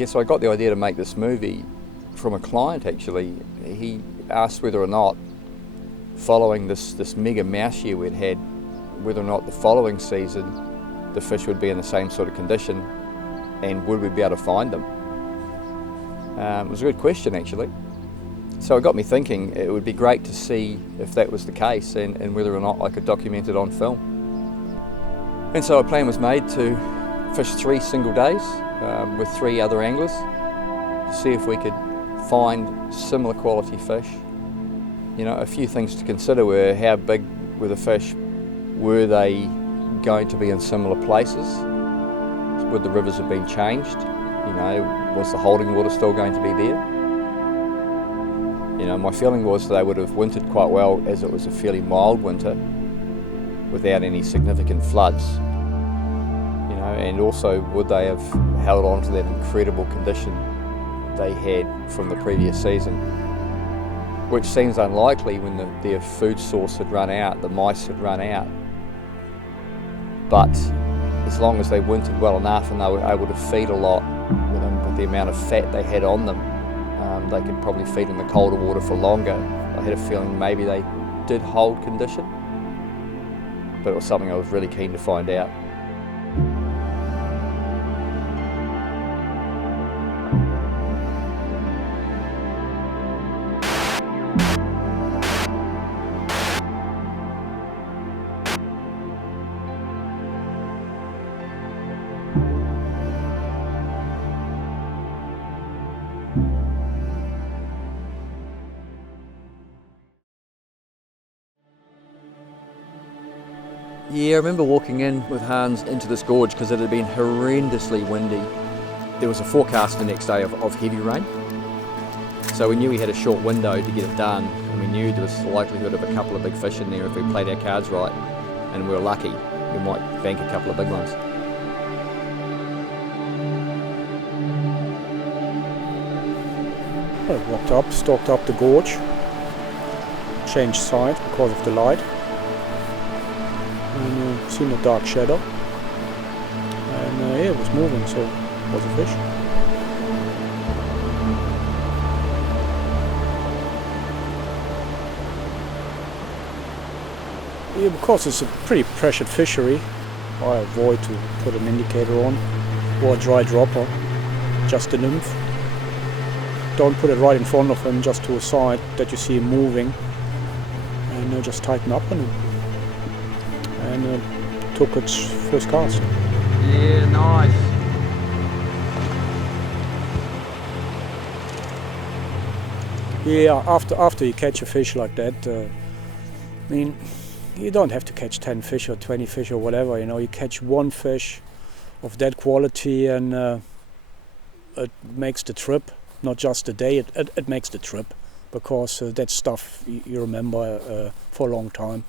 Yeah, so I got the idea to make this movie from a client actually. He asked whether or not, following this mega mouse year we'd had, whether or not the following season the fish would be in the same sort of condition and would we be able to find them. It was a good question actually. So it got me thinking it would be great to see if that was the case and whether or not I could document it on film. And so a plan was made to fish 3 single days with 3 other anglers to see if we could find similar quality fish. You know, a few things to consider were how big were the fish, were they going to be in similar places, would the rivers have been changed, you know, was the holding water still going to be there? You know, my feeling was they would have wintered quite well as it was a fairly mild winter without any significant floods. You know, and also would they have held on to that incredible condition they had from the previous season, which seems unlikely when their food source had run out, the mice had run out. But as long as they wintered well enough and they were able to feed a lot with the amount of fat they had on them, they could probably feed in the colder water for longer. I had a feeling maybe they did hold condition, but it was something I was really keen to find out. Yeah, I remember walking in with Hans into this gorge because it had been horrendously windy. There was a forecast the next day of heavy rain. So we knew we had a short window to get it done, and we knew there was the likelihood of a couple of big fish in there if we played our cards right, and we were lucky. We might bank a couple of big ones. I walked up, stalked up the gorge, changed side because of the light. And seen a dark shadow, and yeah, it was moving, so it was a fish. Yeah, because it's a pretty pressured fishery, I avoid to put an indicator on or a dry dropper, just a nymph. Don't put it right in front of him, just to a side that you see him moving, and just tighten up on him. And took its first cast. Yeah, nice. Yeah, after you catch a fish like that, I mean, you don't have to catch 10 fish or 20 fish or whatever, you know, you catch one fish of that quality and it makes the trip, not just the day, it makes the trip, because that stuff you remember for a long time.